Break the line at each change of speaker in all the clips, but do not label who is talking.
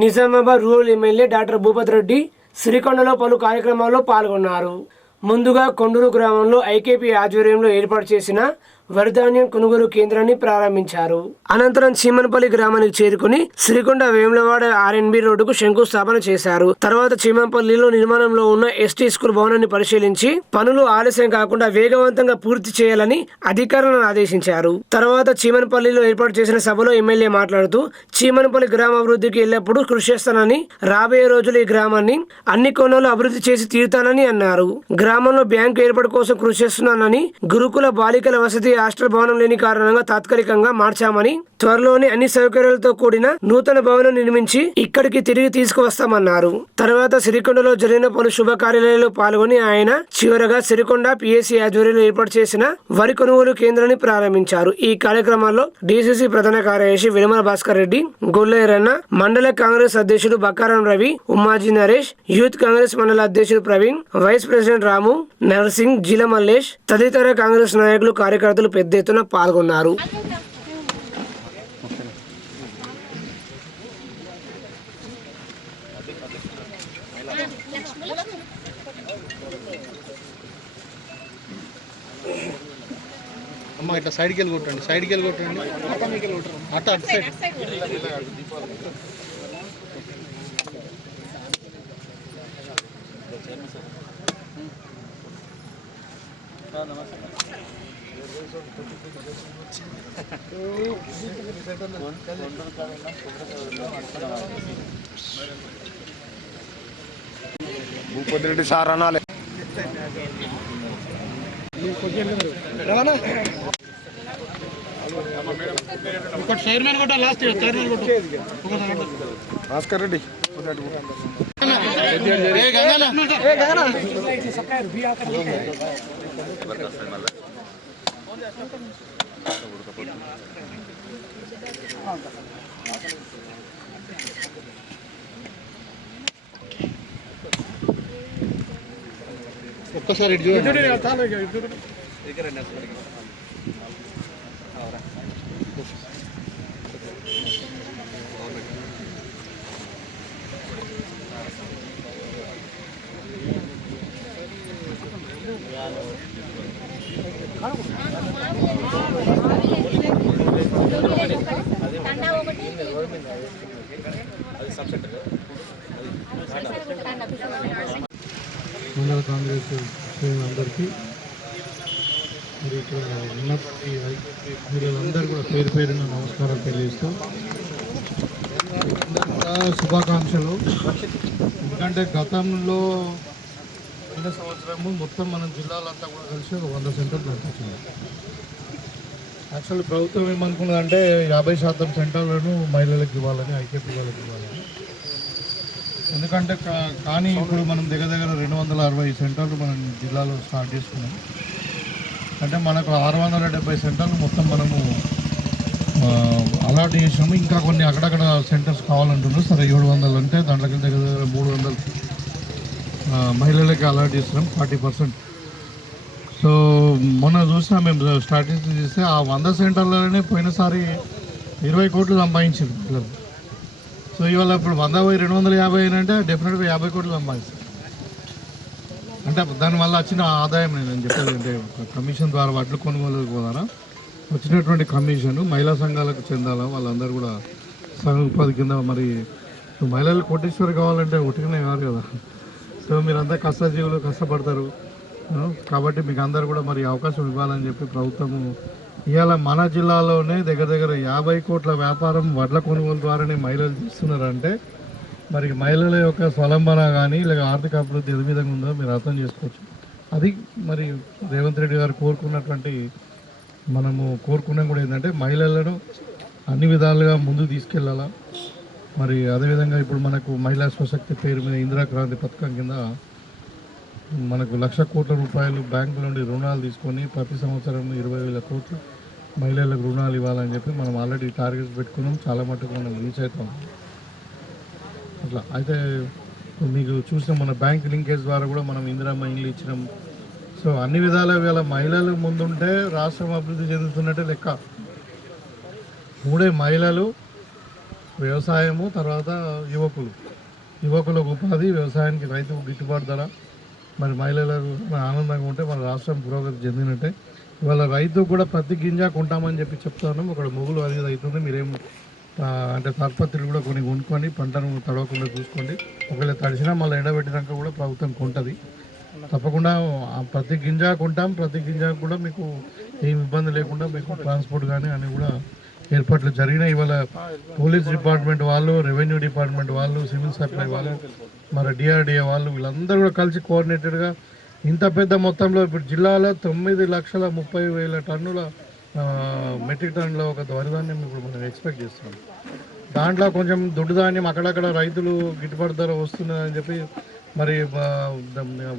Nizamabad rural MLA doctor Bhupath Reddy శ్రీకొండలో పలు కార్యక్రమాల్లో పాల్గొన్నారు. ముందుగా కొండూరు గ్రామంలో ఐకేపీ ఆధ్వర్యంలో ఏర్పాటు చేసిన వరిధాన్యం కొనుగోలు కేంద్రాన్ని ప్రారంభించారు. అనంతరం చీమనపల్లి గ్రామానికి చేరుకుని శ్రీకొండ వేములవాడ ఆర్ఎన్బి రోడ్డుకు శంకుస్థాపన చేశారు. తర్వాత చీమనపల్లిలో నిర్మాణంలో ఉన్న ఎస్టీ స్కూల్ భవనాన్ని పరిశీలించి పనులు ఆలస్యం కాకుండా వేగవంతంగా పూర్తి చేయాలని అధికారులను ఆదేశించారు. తర్వాత చీమనపల్లిలో ఏర్పాటు చేసిన సభలో ఎమ్మెల్యే మాట్లాడుతూ చీమనపల్లి గ్రామాభివృద్ధికి ఎల్లప్పుడూ కృషి చేస్తానని రాబోయే రోజులు ఈ గ్రామాన్ని అన్ని కోణాలు అభివృద్ధి చేసి తీరుతానని అన్నారు. గ్రామంలో బ్యాంకు ఏర్పాటు కోసం కృషి చేస్తున్నానని గురుకుల బాలికల వసతి హాస్టల్ భవనం లేని కారణంగా తాత్కాలికంగా మార్చామని త్వరలోనే అన్ని సౌకర్యాలతో కూడిన నూతన భవనం నిర్మించి ఇక్కడికి తిరిగి తీసుకువస్తామన్నారు. తర్వాత సిరికొండలో జరిగిన పలు శుభ కార్యాలయాల్లో పాల్గొని ఆయన చివరగా సిరికొండ పిఎస్సి ఆధ్వర్యంలో ఏర్పాటు చేసిన వరి కొనుగోలు కేంద్రాన్ని ప్రారంభించారు. ఈ కార్యక్రమాల్లో డిసిసి ప్రధాన కార్యదర్శి వినమల భాస్కర్ రెడ్డి గొల్లెరన్న మండల కాంగ్రెస్ అధ్యక్షుడు బక్కారం రవి ఉమ్మాజీ నరేష్ యూత్ కాంగ్రెస్ మండల అధ్యక్షుడు ప్రవీణ్ వైస్ ప్రెసిడెంట్ రాము నర్సింగ్ జిల మల్లేష్ తదితర కాంగ్రెస్ నాయకులు కార్యకర్తలు పెద్ద ఎత్తున పాల్గొన్నారు.
అమ్మ ఇట్లా సైడ్కి వెళ్ళి కొట్టండి సైడ్కి వెళ్ళి కొట్టండి. అట్ట అటు సైడ్.
భూపతి రెడ్డి సార్ అనాలి.
ఒకటి చైర్మన్ కొట్ట లాస్ట్ చైర్మన్
భాస్కర్ రెడ్డి.
ఏ గంగన్న. ఒక్కసారి ఇటు చూడండి
మండల కాంగ్రెస్ శ్రేణులందరికీ మరి ఇక్కడ ఉన్న మహిళలందరూ కూడా పేరు పేరున నమస్కారం తెలియజేస్తూ శుభాకాంక్షలు. ఎందుకంటే గతంలో పోయిన సంవత్సరము మొత్తం మనం జిల్లాలంతా కూడా కలిసి ఒక వంద సెంటర్లు నడిపించింది. యాక్చువల్లీ ప్రభుత్వం ఏమనుకున్నదంటే యాభై శాతం సెంటర్లను మహిళలకు ఇవ్వాలని ఐకేపీ వాళ్ళకి ఇవ్వాలని. ఎందుకంటే కా- కానీ ఇప్పుడు మనం దగ్గర దగ్గర రెండు వందల అరవై సెంటర్లు మనం జిల్లాలో స్టార్ట్ చేసుకున్నాం. అంటే మనకు ఆరు వందల డెబ్బై సెంటర్లు మొత్తం మనము అలాట్ చేసినాము. ఇంకా కొన్ని అక్కడక్కడ సెంటర్స్ కావాలంటున్నారు. సరే ఏడు వందలు అంటే దాంట్లోకి దగ్గర దగ్గర మూడు వందలు మహిళలకి అలాట్ చేస్తున్నాం ఫార్టీ పర్సెంట్. సో మొన్న చూసినా మేము స్ట్రాటజీ చేస్తే ఆ వంద సెంటర్లలోనే పోయినసారి ఇరవై కోట్లు సంపాదించింది పిల్లలు. సో ఇవాళ ఇప్పుడు వంద పోయి రెండు వందల యాభై అంటే డెఫినెట్గా యాభై కోట్లు అమ్మాలి. అంటే దానివల్ల వచ్చిన ఆదాయం నేను చెప్పేది అంటే కమిషన్ ద్వారా వడ్లు కొనుగోలు ద్వారా వచ్చినటువంటి కమిషన్ మహిళా సంఘాలకు చెందాలా? వాళ్ళందరూ కూడా సంఘ ఉపాధి కింద మరి మహిళలు కోటేశ్వరి కావాలంటే ఒకటిగానే కాదు కదా. సో మీరంతా కష్టజీవులు కష్టపడతారు. కాబట్టి మీకు అందరు కూడా మరి అవకాశం ఇవ్వాలని చెప్పి ప్రభుత్వము ఇవాళ మన జిల్లాలోనే దగ్గర దగ్గర యాభై కోట్ల వ్యాపారం వడ్ల కొనుగోలు ద్వారానే మహిళలు చేస్తున్నారంటే మరి మహిళల యొక్క స్వలంబన కానీ లేక ఆర్థిక అభివృద్ధి ఏ విధంగా ఉందో మీరు అర్థం చేసుకోవచ్చు. అది మరి రేవంత్ రెడ్డి గారు కోరుకున్నటువంటి మనము కోరుకున్నాం కూడా ఏంటంటే మహిళలను అన్ని విధాలుగా ముందు తీసుకెళ్ళాలా. మరి అదేవిధంగా ఇప్పుడు మనకు మహిళా స్వశక్తి పేరు మీద ఇందిరాక్రాంతి పథకం కింద మనకు లక్ష కోట్ల రూపాయలు బ్యాంకుల నుండి రుణాలు తీసుకొని ప్రతి సంవత్సరం ఇరవై వేల కోట్లు మహిళలకు రుణాలు ఇవ్వాలని చెప్పి మనం ఆల్రెడీ టార్గెట్స్ పెట్టుకున్నాం. చాలా మటుకు మనం రీచ్ అవుతాం. అట్లా. అయితే మీకు చూసిన మన బ్యాంక్ లింకేజ్ ద్వారా కూడా మనం ఇందిరా మహిళలు ఇచ్చినాం. సో అన్ని విధాల వేళ మహిళలు ముందుంటే రాష్ట్రం అభివృద్ధి చెందుతున్నట్టే లెక్క. మూడే మహిళలు వ్యవసాయము తర్వాత యువకులు. యువకులకు ఉపాధి వ్యవసాయానికి రైతుకు గిట్టుబాటు ధర. మరి మహిళలకు ఆనందంగా ఉంటే మన రాష్ట్రం పురోగతి చెందినట్టే. ఇవాళ రైతు కూడా ప్రతి గింజ కొంటామని చెప్పి చెప్తున్నాం ఒక మొగులు అనేది అవుతుంది. మీరేం అంటే తాత్పత్రులు కూడా కొన్ని కొనుక్కొని పంటను తడవకుండా చూసుకోండి. ఒకవేళ తడిసినా మళ్ళీ ఎండబెట్టినాక కూడా ప్రభుత్వం కొంటది. తప్పకుండా ఆ ప్రతి గింజ కొంటాం. ప్రతి గింజ కూడా మీకు ఏమి ఇబ్బంది లేకుండా మీకు ట్రాన్స్పోర్ట్ కానీ అని కూడా ఏర్పాట్లు జరిగినాయి. ఇవాళ పోలీస్ డిపార్ట్మెంట్ వాళ్ళు రెవెన్యూ డిపార్ట్మెంట్ వాళ్ళు సివిల్ సప్లై వాళ్ళు మరి డిఆర్డిఏ వాళ్ళు వీళ్ళందరూ కూడా కలిసి కోఆర్డినేటెడ్గా ఇంత పెద్ద మొత్తంలో ఇప్పుడు జిల్లాలో తొమ్మిది లక్షల ముప్పై వేల టన్నుల మెట్రిక్ టన్నుల ఒక వరిధాన్యం ఇప్పుడు మనం ఎక్స్పెక్ట్ చేస్తున్నాం. దాంట్లో కొంచెం దొడ్డు ధాన్యం అక్కడక్కడ రైతులు గిట్టుబాటు ధర వస్తున్నదని చెప్పి మరి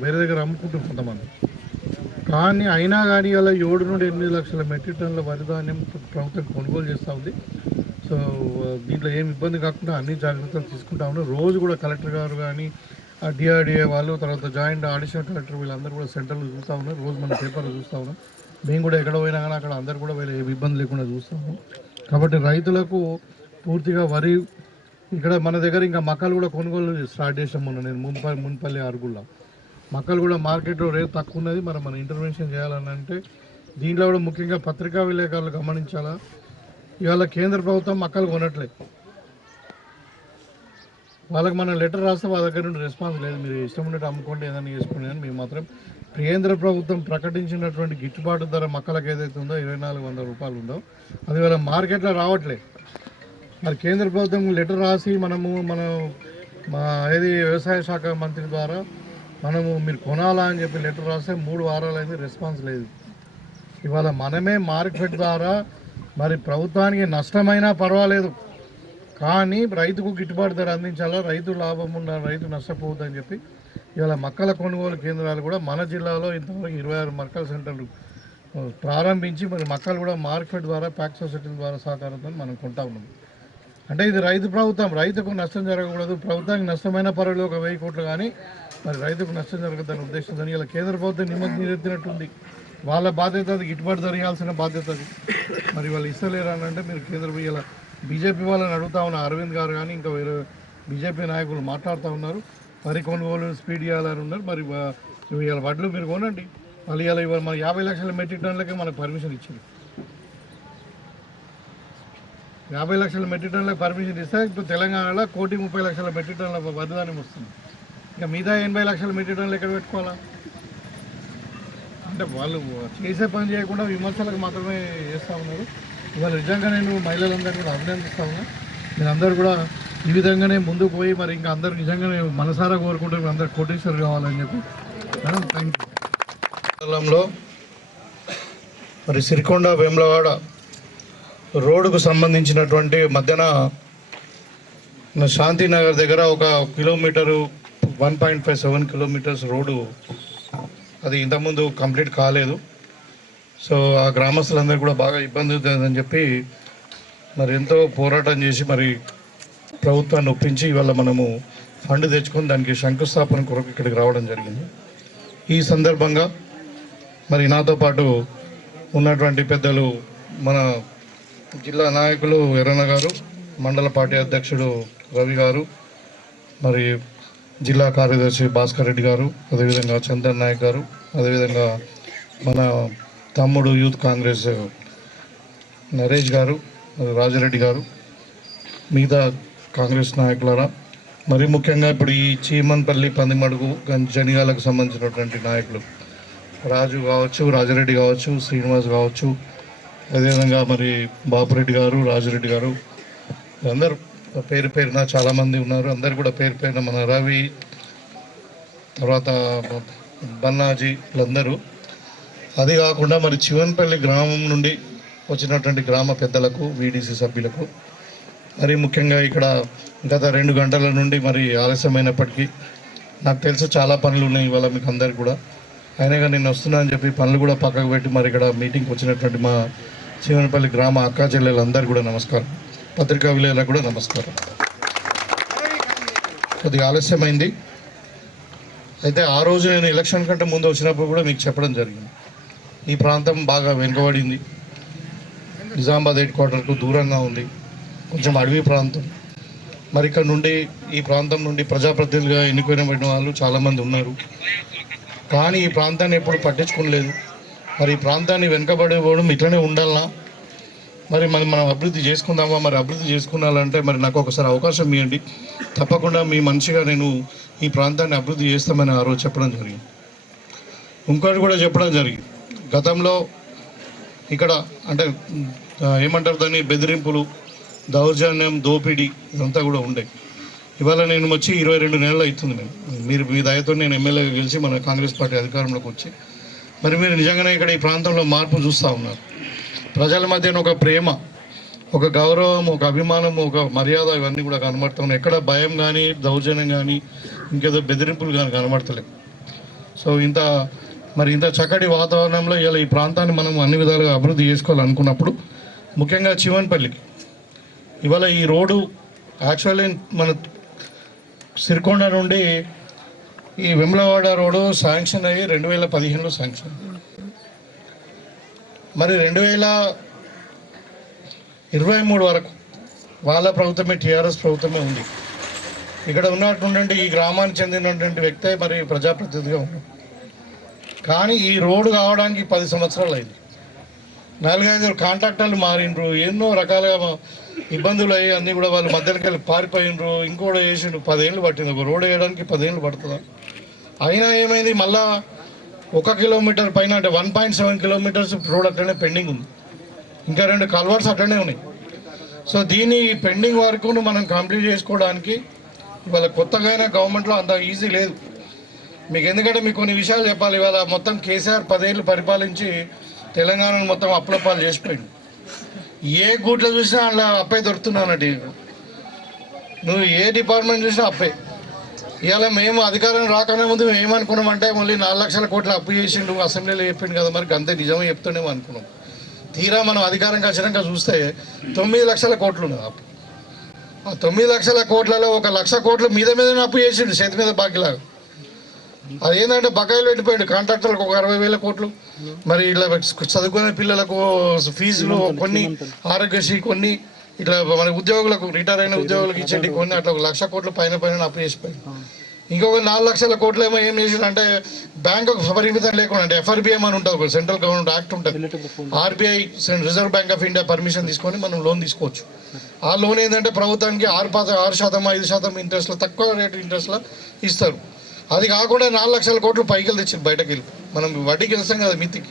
వేరే దగ్గర అమ్ముకుంటూ కొంతమంది కానీ అయినా కానీ అలా ఏడు నుండి ఎనిమిది లక్షల మెట్రిక్ టన్నుల వరి ధాన్యం ప్రభుత్వం కొనుగోలు చేస్తూ ఉంది. సో దీంట్లో ఏం ఇబ్బంది కాకుండా అన్ని జాగ్రత్తలు తీసుకుంటా ఉన్నాం రోజు కూడా కలెక్టర్ గారు కానీ డిఆర్డిఏ వాళ్ళు తర్వాత జాయింట్ అడిషనల్ కలెక్టర్ వీళ్ళందరూ కూడా సెంటర్లో చూస్తూ ఉన్నారు. రోజు మన పేపర్లు చూస్తూ ఉన్నాం. మేము కూడా ఎక్కడ పోయినా కానీ అక్కడ అందరు కూడా వీళ్ళు ఇబ్బంది లేకుండా చూస్తాము కాబట్టి రైతులకు పూర్తిగా వరి ఇక్కడ మన దగ్గర ఇంకా మకాలు కూడా కొనుగోలు స్టార్ట్ చేసాం మొన్న నేను మున్పల్లి మున్పల్లి అరుగుల్లో మక్కలు కూడా మార్కెట్లో రేట్ తక్కువ ఉన్నది మరి మనం ఇంటర్వెన్షన్ చేయాలని అంటే దీంట్లో కూడా ముఖ్యంగా పత్రికా విలేకరులు గమనించాలా? ఇవాళ కేంద్ర ప్రభుత్వం మక్కలు కొనట్లేదు. వాళ్ళకి మనం లెటర్ రాస్తే వాళ్ళ దగ్గర నుండి రెస్పాన్స్ లేదు. మీరు ఇష్టం ఉన్నట్టు అమ్ముకోండి ఏదైనా చేసుకోండి అని మేము మాత్రం కేంద్ర ప్రభుత్వం ప్రకటించినటువంటి గిట్టుబాటు ధర మక్కలకు ఏదైతే ఉందో ఇరవై నాలుగు వందల రూపాయలు ఉందో అది వాళ్ళ మార్కెట్లో రావట్లేదు. మరి కేంద్ర ప్రభుత్వం లెటర్ రాసి మనము మనం మా ఏది వ్యవసాయ శాఖ మంత్రి ద్వారా మనము మీరు కొనాలా అని చెప్పి లెటర్ రాస్తే మూడు వారాలు అయితే రెస్పాన్స్ లేదు. ఇవాళ మనమే మార్కెట్ ద్వారా మరి ప్రభుత్వానికి నష్టమైనా పర్వాలేదు. కానీ రైతుకు గిట్టుబాటు ధర అందించాలా రైతు లాభం ఉన్న రైతు నష్టపోవద్దని చెప్పి ఇవాళ మక్కల కొనుగోలు కేంద్రాలు కూడా మన జిల్లాలో ఇంతవరకు ఇరవై ఆరు మక్కల సెంటర్లు ప్రారంభించి మరి మక్కలు కూడా మార్కెట్ ద్వారా ప్యాక్ సొసైటీల ద్వారా సహకారంతో మనం కొంటా ఉన్నాం. అంటే ఇది రైతు ప్రభుత్వం. రైతుకు నష్టం జరగకూడదు. ప్రభుత్వానికి నష్టమైన పర్వాలేదు ఒక వెయ్యి కోట్లు కానీ మరి రైతుకు నష్టం జరగదని ఉద్దేశంతో ఇలా కేంద్ర ప్రభుత్వం నిమ్మకి నీరెత్తినట్టుంది వాళ్ళ బాధ్యత అది గిట్టుబాటు జరగాల్సిన బాధ్యత అది. మరి వాళ్ళు ఇస్తలేరు అని అంటే మీరు కేంద్ర ఇలా బీజేపీ వాళ్ళని అడుగుతా ఉన్న అరవింద్ గారు కానీ ఇంకా వేరే బీజేపీ నాయకులు మాట్లాడుతూ ఉన్నారు. వరి కొనుగోలు స్పీడ్ చేయాలని ఉన్నారు. మరి ఇవాళ వడ్లు మీరు కొనండి. మళ్ళీ ఇలా ఇవాళ మన యాభై లక్షల మెట్రిక్ టన్నులకే మనకు పర్మిషన్ ఇచ్చింది యాభై లక్షల మెట్రిక్ టన్నులకు పర్మిషన్ ఇస్తే ఇప్పుడు తెలంగాణలో కోటి ముప్పై లక్షల మెట్రిక్ టన్నుల వరిధాన్యం వస్తుంది. ఇంకా మిగతా ఎనభై లక్షల మెట్రిక్ టన్నులు ఎక్కడ పెట్టుకోవాలా? అంటే వాళ్ళు చేసే పని చేయకుండా విమర్శలకు మాత్రమే చేస్తూ ఉన్నారు. ఇవాళ నిజంగా నేను మహిళలందరూ కూడా అభినందిస్తా ఉన్నా. మీరందరూ కూడా ఈ విధంగానే ముందుకు పోయి మరి ఇంకా అందరూ నిజంగానే మనసారా కోరుకుంటే మీరు అందరు కోటేశ్వరు కావాలని చెప్పి. మేడం థ్యాంక్ యూ మరి సిరికొండ వేములవాడ రోడ్డుకు సంబంధించినటువంటి మధ్యన శాంతినగర్ దగ్గర ఒక kilometre one point five seven kilometres road అది ఇంతకుముందు కంప్లీట్ కాలేదు. సో ఆ గ్రామస్తులందరూ కూడా బాగా ఇబ్బంది అవుతుందని చెప్పి మరి ఎంతో పోరాటం చేసి మరి ప్రభుత్వాన్ని ఒప్పించి ఇవాళ మనము ఫండ్ తెచ్చుకొని దానికి శంకుస్థాపన కొరకు ఇక్కడికి రావడం జరిగింది. ఈ సందర్భంగా మరి నాతో పాటు ఉన్నటువంటి పెద్దలు మన జిల్లా నాయకులు ఎర్రన్న గారు మండల పార్టీ అధ్యక్షుడు రవి గారు మరి జిల్లా కార్యదర్శి భాస్కర్ రెడ్డి గారు అదేవిధంగా చందన్ నాయక్ గారు అదేవిధంగా మన తమ్ముడు యూత్ కాంగ్రెస్ నరేష్ గారు రాజారెడ్డి గారు మిగతా కాంగ్రెస్ నాయకులరా. మరి ముఖ్యంగా ఇప్పుడు ఈ చీమన్పల్లి పందిమడుగు గం- జనిగాలకు సంబంధించినటువంటి నాయకులు. రాజు కావచ్చు రాజారెడ్డి కావచ్చు శ్రీనివాస్ కావచ్చు అదేవిధంగా మరి బాపురెడ్డి గారు రాజురెడ్డి గారు అందరూ పేరు పేరున చాలామంది ఉన్నారు. అందరు కూడా పేరు పేరున మన రవి తర్వాత బన్నాజీ వీళ్ళందరూ. అది కాకుండా మరి చివన్పల్లి గ్రామం నుండి వచ్చినటువంటి గ్రామ పెద్దలకు వీడీసీ సభ్యులకు మరి ముఖ్యంగా ఇక్కడ గత రెండు గంటల నుండి మరి ఆలస్యమైనప్పటికీ నాకు తెలుసు చాలా పనులు ఉన్నాయి ఇవాళ మీకు అందరికి కూడా. అయినా నేను వస్తున్నా అని చెప్పి పనులు కూడా పక్కకు పెట్టి మరి ఇక్కడ మీటింగ్కి వచ్చినటువంటి మా శివనపల్లి గ్రామ అక్కా చెల్లెలందరికీ కూడా నమస్కారం. పత్రికా విలేలకు కూడా నమస్కారం. కొద్దిగా ఆలస్యమైంది. అయితే ఆ రోజు నేను ఎలక్షన్ కంటే ముందు వచ్చినప్పుడు కూడా మీకు చెప్పడం జరిగింది. ఈ ప్రాంతం బాగా వెనుకబడింది. నిజామాబాద్ హెడ్ క్వార్టర్కు దూరంగా ఉంది. కొంచెం అడవి ప్రాంతం. మరి ఇక్కడ నుండి ఈ ప్రాంతం నుండి ప్రజాప్రతినిధులుగా ఎన్నికైన వాళ్ళు చాలామంది ఉన్నారు. కానీ ఈ ప్రాంతాన్ని ఎప్పుడు పట్టించుకోలేదు. మరి ఈ ప్రాంతాన్ని వెనుకబడిపోవడం ఇట్లనే ఉండాలనా? మరి మరి మనం అభివృద్ధి చేసుకుందామా? మరి అభివృద్ధి చేసుకున్నాలంటే మరి నాకు ఒకసారి అవకాశం ఇవ్వండి. తప్పకుండా మీ మనిషిగా నేను ఈ ప్రాంతాన్ని అభివృద్ధి చేస్తామని ఆ రోజు చెప్పడం జరిగింది. ఇంకోటి కూడా చెప్పడం జరిగింది. గతంలో ఇక్కడ అంటే ఏమంటారు దాన్ని? బెదిరింపులు దౌర్జన్యం దోపిడీ ఇదంతా కూడా ఉండే. ఇవాళ నేను వచ్చి ఇరవై రెండు నెలలు అవుతుంది. నేను మీరు మీ దయతో నేను ఎమ్మెల్యే గెలిచి మన కాంగ్రెస్ పార్టీ అధికారంలోకి వచ్చి మరి మీరు నిజంగానే ఇక్కడ ఈ ప్రాంతంలో మార్పు చూస్తూ ఉన్నారు. ప్రజల మధ్యన ఒక ప్రేమ ఒక గౌరవం ఒక అభిమానం ఒక మర్యాద ఇవన్నీ కూడా కనబడుతున్నాయి ఎక్కడ భయం కానీ దౌర్జన్యం కానీ ఇంకేదో బెదిరింపులు కానీ కనబడతలేవు. సో ఇంత మరి ఇంత చక్కటి వాతావరణంలో ఇలా ఈ ప్రాంతాన్ని మనం అన్ని విధాలుగా అభివృద్ధి చేసుకోవాలనుకున్నప్పుడు ముఖ్యంగా చివన్పల్లికి. ఇవాళ ఈ రోడ్డు యాక్చువల్లీ మన సిరికొండ నుండి ఈ విమలవాడ రోడ్డు శాంక్షన్ అయ్యి రెండు వేల పదిహేనులో శాంక్షన్. మరి రెండు వేల ఇరవై మూడు వరకు వాళ్ళ ప్రభుత్వమే టీఆర్ఎస్ ప్రభుత్వమే ఉంది. ఇక్కడ ఉన్నటువంటి ఈ గ్రామానికి చెందినటువంటి వ్యక్తే మరి ప్రజాప్రతినిధిగా ఉన్నాడు. కానీ ఈ రోడ్డు కావడానికి పది సంవత్సరాలు అయింది. నాలుగైదు కాంట్రాక్టర్లు మారిండ్రు ఎన్నో రకాలుగా ఇబ్బందులు అయ్యి అన్నీ కూడా వాళ్ళు మధ్యలోకి వెళ్ళి పారిపోయినరు ఇంకోటి వేసిండ్రు పదేళ్ళు పట్టింది ఒక రోడ్ వేయడానికి పదేళ్ళు పడుతుందా? అయినా ఏమైంది మళ్ళా ఒక కిలోమీటర్ పైన అంటే one point seven kilometres road అట్లనే పెండింగ్ ఉంది. ఇంకా రెండు కల్వర్స్ అట్లనే ఉన్నాయి. సో దీన్ని పెండింగ్ వరకు మనం కంప్లీట్ చేసుకోవడానికి ఇవాళ కొత్తగా అయినా గవర్నమెంట్లో అంత ఈజీ లేదు. మీకు ఎందుకంటే మీకు కొన్ని విషయాలు చెప్పాలి ఇవాళ మొత్తం కేసీఆర్ పదేళ్ళు పరిపాలించి తెలంగాణను మొత్తం అప్పులపాలు చేసిపోయింది ఏ గూట్లో చూసినా అలా అప్పే దొరుకుతున్నానండి నువ్వు ఏ డిపార్ట్మెంట్ చూసినా అప్పే. ఇవాళ మేము అధికారం రాకనే ముందు మేము ఏమనుకున్నామంటే మళ్ళీ నాలుగు లక్షల కోట్లు అప్పు చేసిండు అసెంబ్లీలో చెప్పిండు కదా మరి అంతే నిజమే చెప్తుండేమో అనుకున్నాం. తీరా మనం అధికారం వచ్చినాక చూస్తే తొమ్మిది లక్షల కోట్లు అప్పు. ఆ తొమ్మిది లక్షల కోట్లలో ఒక లక్ష కోట్లు మీద మీద అప్పు చేసిండు చేతి మీద బాకీలాగా. అదేంటంటే బకాయిలు పెట్టిపోయాడు. కాంట్రాక్టర్లకు ఒక అరవై వేల కోట్లు. మరి ఇట్లా చదువుకునే పిల్లలకు ఫీజులు కొన్ని ఆరోగ్యశ్రీ కొన్ని ఇట్లా మన ఉద్యోగులకు రిటైర్ అయిన ఉద్యోగులకు ఇచ్చేటి కొన్ని అట్లా ఒక లక్ష కోట్ల పైన పైన అప్పు చేసిపోయాడు. ఇంకొక నాలుగు లక్షల కోట్లు ఏమో ఏం చేసిండు అంటే బ్యాంకు పరిమితం లేకుండా అంటే ఎఫ్ఆర్బిఎం అని ఉంటుంది ఒక సెంట్రల్ గవర్నమెంట్ యాక్ట్ ఉంటుంది. RBI reserve bank of India permission తీసుకొని మనం లోన్ తీసుకోవచ్చు. ఆ లోన్ ఏంటంటే ప్రభుత్వానికి ఆరు పాత ఆరు శాతం ఐదు శాతం ఇంట్రెస్ట్లో తక్కువ రేటు ఇంట్రెస్ట్లో ఇస్తారు. అది కాకుండా నాలుగు లక్షల కోట్లు పైకి తెచ్చింది బయటకు వెళ్ళి. మనం వడ్డీకి ఇస్తాం కదా మితికి.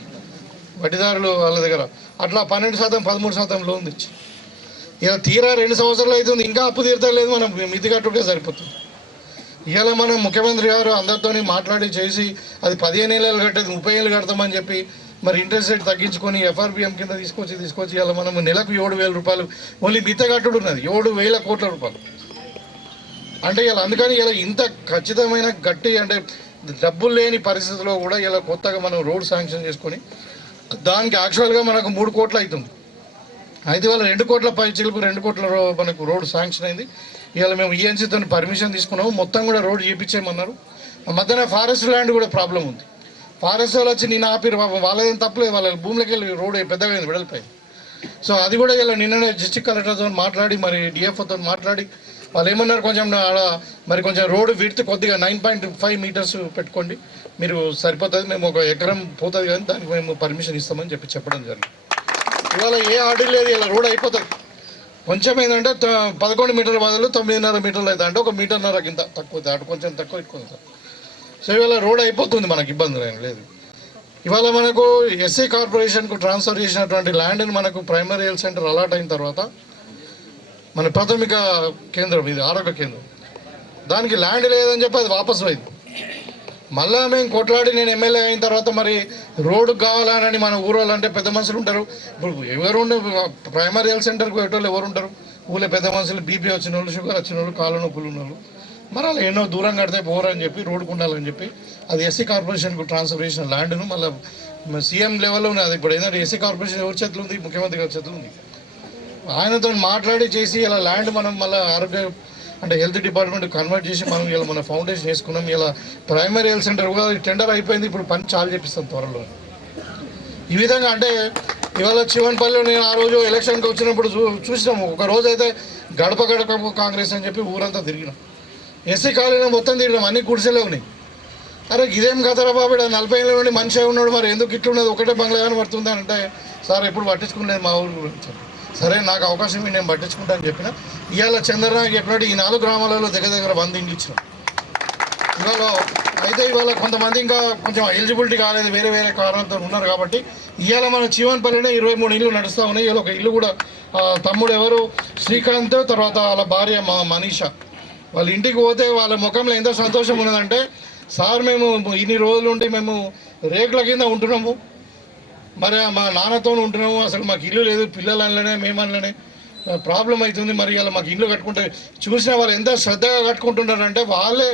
వడ్డీదారులు వాళ్ళ దగ్గర. అట్లా పన్నెండు శాతం పదమూడు శాతం లోన్ తెచ్చి. ఇలా తీరా రెండు సంవత్సరాలు అవుతుంది. ఇంకా అప్పు తీరతలేదు మనం. మితి కట్టుకుంటే సరిపోతుంది. ఇవాళ మనం ముఖ్యమంత్రి గారు అందరితోని మాట్లాడి చేసి అది పదిహేను ఏళ్ళు కట్టేది ముప్పై ఏళ్ళు కడతామని చెప్పి మరి ఇంట్రెస్ట్ రేట్ తగ్గించుకొని ఎఫ్ఆర్బిఎం కింద తీసుకొచ్చి తీసుకొచ్చి ఇలా మనం నెలకు ఏడు వేల రూపాయలు. ఓన్లీ మిత కట్టుడు ఉన్నది. ఏడు వేల కోట్ల రూపాయలు. అంటే ఇలా అందుకని ఇలా ఇంత ఖచ్చితమైన గట్టి అంటే డబ్బులు లేని పరిస్థితిలో కూడా ఇలా కొత్తగా మనం రోడ్ శాంక్షన్ చేసుకొని దానికి యాక్చువల్గా మనకు మూడు కోట్లు అవుతుంది. అయితే వాళ్ళ రెండు కోట్ల పై చిలుపు రెండు కోట్ల రో- మనకు రోడ్ శాంక్షన్ అయింది. ఇవాళ మేము ఈఎన్సీతో పర్మిషన్ తీసుకున్నాము. మొత్తం కూడా రోడ్ చేయించేయమన్నారు మధ్యన ఫారెస్ట్ ల్యాండ్ కూడా ప్రాబ్లం ఉంది. ఫారెస్ట్ వాళ్ళు వచ్చి నేను ఆపిరు. పాపం వాళ్ళదేం తప్పలేదు. వాళ్ళ భూమిలోకి వెళ్ళి రోడ్ పెద్దగా అయింది వెడల్పోయింది సో అది కూడా ఇలా నిన్ననే డిస్ట్రిక్ట్ కలెక్టర్తో మాట్లాడి మరి డిఎఫ్ఓతో మాట్లాడి వాళ్ళు ఏమన్నారు? కొంచెం ఆడ మరి కొంచెం రోడ్డు విడ్త్ కొద్దిగా నైన్ పాయింట్ ఫైవ్ మీటర్స్ పెట్టుకోండి. మీరు సరిపోతుంది మేము ఒక ఎకరం పోతుంది కానీ దానికి మేము పర్మిషన్ ఇస్తామని చెప్పి చెప్పడం జరిగింది. ఇవాళ ఏ ఆర్డర్ లేదు ఇలా రోడ్ అయిపోతుంది. కొంచెం ఏంటంటే త- పదకొండు మీటర్ల బదులు తొమ్మిదిన్నర మీటర్లు అవుతుంది అంటే ఒక మీటర్న్నర కింద తక్కువ అటు కొంచెం తక్కువ ఎక్కువ అవుతుంది. సో ఇవాళ రోడ్ అయిపోతుంది మనకి ఇబ్బంది ఏం లేదు. ఇవాళ మనకు ఎస్సీ కార్పొరేషన్కు ట్రాన్స్ఫర్ చేసినటువంటి ల్యాండ్ని మనకు ప్రైమరీ హెల్త్ సెంటర్ అలాట్ అయిన తర్వాత మన ప్రాథమిక కేంద్రం ఇది ఆరోగ్య కేంద్రం. దానికి ల్యాండ్ లేదని చెప్పి అది వాపసు అయింది. మళ్ళా మేము కొట్లాడి నేను ఎమ్మెల్యే అయిన తర్వాత మరి రోడ్డు కావాలని మన ఊరోళ్ళు అంటే పెద్ద మనుషులు ఉంటారు. ఇప్పుడు ఎవరు ప్రైమరీ హెల్త్ సెంటర్కి పెట్టేవాళ్ళు ఎవరు ఉంటారు? ఊళ్ళో పెద్ద మనుషులు బీపీ వచ్చిన వాళ్ళు షుగర్ వచ్చిన వాళ్ళు కాళ్ళ నొప్పులు ఉన్న వాళ్ళు మరి అలా ఎన్నో దూరం కడితే పోరని చెప్పి రోడ్డుకు ఉండాలని చెప్పి అది ఎస్సీ కార్పొరేషన్కు ట్రాన్స్ఫర్ చేసిన ల్యాండ్ను మళ్ళీ సీఎం లెవెల్లో ఉన్నది ఇప్పుడు ఏంటంటే ఎస్సీ కార్పొరేషన్ ఎవరి చేతులు ఉంది? ముఖ్యమంత్రి గారి చేతులు ఉంది. ఆయనతో మాట్లాడి చేసి ఇలా ల్యాండ్ మనం మళ్ళీ ఆరోగ్య అంటే హెల్త్ డిపార్ట్మెంట్ కన్వర్ట్ చేసి మనం ఇలా మన ఫౌండేషన్ వేసుకున్నాం ఇలా ప్రైమరీ హెల్త్ సెంటర్ కూడా టెండర్ అయిపోయింది. ఇప్పుడు పని చాలు చేపిస్తాం త్వరలో. ఈ విధంగా అంటే ఇవాళ చివన్పల్లిలో నేను ఆ రోజు ఎలక్షన్కి వచ్చినప్పుడు చూ చూసినాము. ఒక రోజు అయితే గడప గడప కాంగ్రెస్ అని చెప్పి ఊరంతా తిరిగినాం. ఎస్సీ కాలనీ మొత్తం తిరిగినాం. అన్ని గుడిసెలే ఉన్నాయి. అరే ఇదేం కదరా బాబు? ఇక్కడ నలభై ఏళ్ళ నుండి మనిషి ఉన్నాడు మరి. ఎందుకు ఇట్లున్నది? ఒకటే బంగ్లా పడుతుందని అంటే సార్ ఎప్పుడు పట్టించుకునేది మా ఊరు. గురించి సరే నాకు అవకాశం నేను పట్టించుకుంటా అని చెప్పిన ఇవాళ చంద్రనాయక్ చెప్పినట్టు ఈ నాలుగు గ్రామాలలో దగ్గర దగ్గర వంద ఇండ్లు ఇచ్చిన. ఇవాళ అయితే ఇవాళ కొంతమంది ఇంకా కొంచెం ఎలిజిబిలిటీ కాలేదు వేరే వేరే కారణంతో ఉన్నారు కాబట్టి ఇవాళ మన చీవన్పల్లినే ఇరవై మూడు ఇల్లు నడుస్తూ ఉన్నాయి. ఇవాళ ఒక ఇల్లు కూడా తమ్ముడు ఎవరు? శ్రీకాంత్ తర్వాత వాళ్ళ భార్య మా మనీష. వాళ్ళ ఇంటికి పోతే వాళ్ళ ముఖంలో ఎంత సంతోషం ఉన్నదంటే సార్ మేము ఇన్ని రోజులు ఉండి మేము రేకుల కింద ఉంటున్నాము. మరి మా నాన్నతో ఉంటున్నాము అసలు మాకు ఇల్లు లేదు పిల్లలు అనలేనే మేము అనలేనే. ప్రాబ్లం అవుతుంది మరి ఇలా మాకు ఇల్లు కట్టుకుంటే. చూసిన వాళ్ళు ఎంత శ్రద్ధగా కట్టుకుంటున్నారు అంటే వాళ్ళే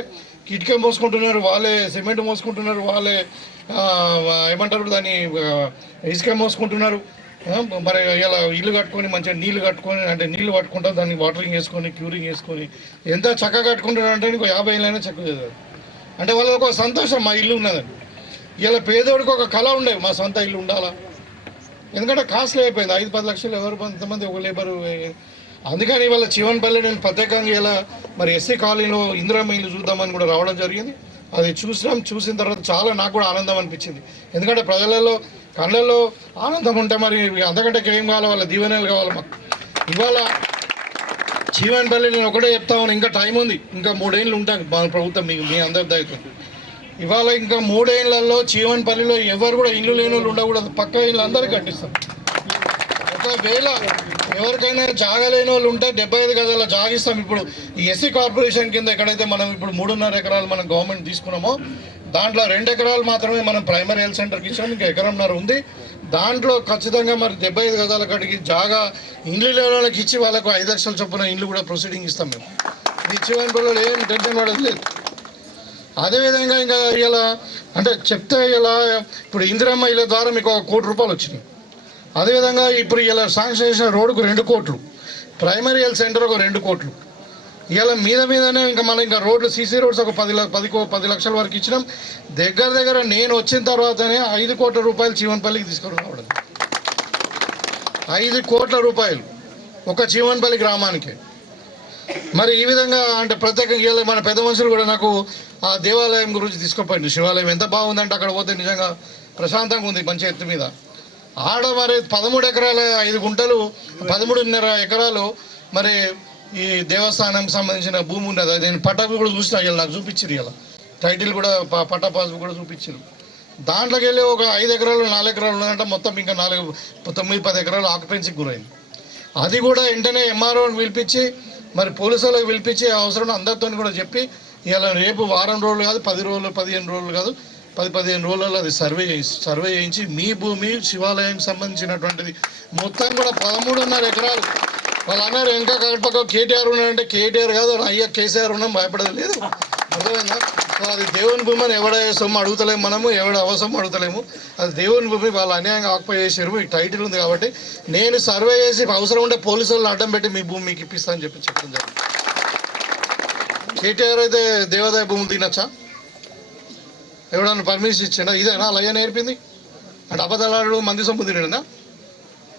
కిటికీ మోసుకుంటున్నారు వాళ్ళే సిమెంట్ మోసుకుంటున్నారు వాళ్ళే ఏమంటారు దాన్ని ఇసుక మోసుకుంటున్నారు. మరి ఇలా ఇల్లు కట్టుకొని మంచిగా నీళ్ళు కట్టుకొని అంటే నీళ్ళు పట్టుకుంటారు దాన్ని వాటరింగ్ వేసుకొని క్యూరింగ్ వేసుకొని ఎంత చక్కగా కట్టుకుంటున్నారు అంటే ఇంకో యాభై ఏళ్ళైనా చక్కగా అంటే వాళ్ళకి ఒక సంతోషం మా ఇల్లు ఉన్నదని. ఇలా పేదోడికి ఒక కళ ఉండే మా సొంత ఇల్లు ఉండాలా? ఎందుకంటే కాస్ట్లీ అయిపోయింది. ఐదు పది లక్షలు ఎవరు కొంతమంది ఒక లేబర్ అందుకని ఇవాళ చివన్పల్లి నేను ప్రత్యేకంగా ఇలా మరి ఎస్సీ కాలనీలో ఇందిరా ఇల్లు చూద్దామని కూడా రావడం జరిగింది. అది చూసినాం చూసిన తర్వాత చాలా నాకు కూడా ఆనందం అనిపించింది. ఎందుకంటే ప్రజలలో కళ్ళల్లో ఆనందం ఉంటే మరి అంతకంటే ఏం కావాలి? వాళ్ళ దీవెనలు కావాలి మాకు. ఇవాళ జీవన్పల్లి నేను ఒకటే చెప్తా ఉన్నాను ఇంకా టైం ఉంది. ఇంకా మూడేళ్ళు ఉంటాను మా ప్రభుత్వం మీకు మీ అందరి దయతో. ఇవాళ ఇంకా మూడేళ్ళలో జీవన్పల్లిలో ఎవరు కూడా ఇల్లు లేని వాళ్ళు ఉండకూడదు. పక్క ఇల్లు అందరూ కట్టిస్తాం ఒకవేళ ఎవరికైనా జాగా లేని వాళ్ళు ఉంటే డెబ్బై ఐదు గదాల జాగిస్తాం. ఇప్పుడు ఈ ఎస్సీ కార్పొరేషన్ కింద ఎక్కడైతే మనం ఇప్పుడు మూడున్నర ఎకరాలు మనం గవర్నమెంట్ తీసుకున్నామో దాంట్లో రెండు ఎకరాలు మాత్రమే మనం ప్రైమరీ హెల్త్ సెంటర్కి ఇచ్చాం. ఇంకా ఎకరంన్నర ఉంది. దాంట్లో ఖచ్చితంగా మరి డెబ్బై ఐదు గదాల కాడికి జాగా ఇండ్లు లేని వాళ్ళకి ఇచ్చి వాళ్ళకు ఐదు లక్షల చొప్పున ఇండ్లు కూడా ప్రొసీడింగ్ ఇస్తాం మేము. ఇది ఏం టెన్షన్ పడదు లేదు అదేవిధంగా ఇంకా ఇలా అంటే చెప్తే ఇలా ఇప్పుడు ఇందిరమ్మ ఇలా ద్వారా మీకు ఒక కోటి రూపాయలు వచ్చినాయి. అదేవిధంగా ఇప్పుడు ఇలా శాంక్షన్ చేసిన రోడ్డుకు రెండు కోట్లు ప్రైమరీ హెల్త్ సెంటర్ ఒక రెండు కోట్లు. ఇలా మీద మీదనే ఇంకా మనం ఇంకా రోడ్లు సీసీ రోడ్స్ ఒక పది పది కో- పది లక్షల వరకు ఇచ్చినాం. దగ్గర దగ్గర నేను వచ్చిన తర్వాతనే ఐదు కోట్ల రూపాయలు చీవన్పల్లికి తీసుకొని రావడం ఐదు కోట్ల రూపాయలు ఒక చీవన్పల్లి గ్రామానికి. మరి ఈ విధంగా అంటే ప్రత్యేకంగా మన పెద్ద మనుషులు కూడా నాకు ఆ దేవాలయం గురించి తీసుకుపోయింది శివాలయం ఎంత బాగుందంటే అక్కడ పోతే నిజంగా ప్రశాంతంగా ఉంది మంచి ఎత్తు మీద. ఆడ మరి పదమూడు ఎకరాల ఐదు గుంటలు పదమూడున్నర ఎకరాలు మరి ఈ దేవస్థానం సంబంధించిన భూమి ఉన్నది. అది నేను పట్టాపు కూడా చూసిన ఇలా నాకు చూపించారు ఇలా టైటిల్ కూడా ప- పట్టా పాస్ కూడా చూపించారు దాంట్లోకి వెళ్ళి ఒక ఐదు ఎకరాలు నాలుగు ఎకరాలు ఉన్నదంటే మొత్తం ఇంకా నాలుగు తొమ్మిది పది ఎకరాలు ఆక్యుపెన్సీకి గురైంది. అది కూడా వెంటనే ఎంఆర్ఓని పిలిపించి మరి పోలీసు వాళ్ళకి అవసరం అందరితో కూడా చెప్పి ఇలా రేపు వారం రోజులు కాదు పది రోజులు పదిహేను రోజులు కాదు పది పదిహేను రోజులలో అది సర్వే సర్వే చేయించి మీ భూమి శివాలయానికి సంబంధించినటువంటిది. మొత్తం కూడా పదమూడున్నర ఎకరాలు. వాళ్ళు అన్నారు ఇంకా కడపక కేటీఆర్ ఉన్నాడంటే కేటీఆర్ కాదు అయ్యా కేసీఆర్ ఉన్నాం భయపడదు లేదు. అర్థమైందా? అది దేవుని భూమి అని ఎవడ సొమ్ము అడుగుతలేము మనము ఎవడ అవసరం అడుగుతలేము. అది దేవుని భూమి వాళ్ళు అన్యాయంగా ఆక్యుపై చేసారు ఈ టైటిల్ ఉంది కాబట్టి నేను సర్వే చేసి అవసరం ఉంటే పోలీసులను అడ్డం పెట్టి మీ భూమి మీకు ఇప్పిస్తా అని చెప్పి చెప్పడం జరిగింది. కేటీఆర్ అయితే దేవాదాయ భూమి తినచ్చా? ఎవడన్నా పర్మిషన్ ఇచ్చిండా? ఇదేనా? అలా నేర్పింది? అంటే అబద్ధాలు మంది సొమ్ము తినడా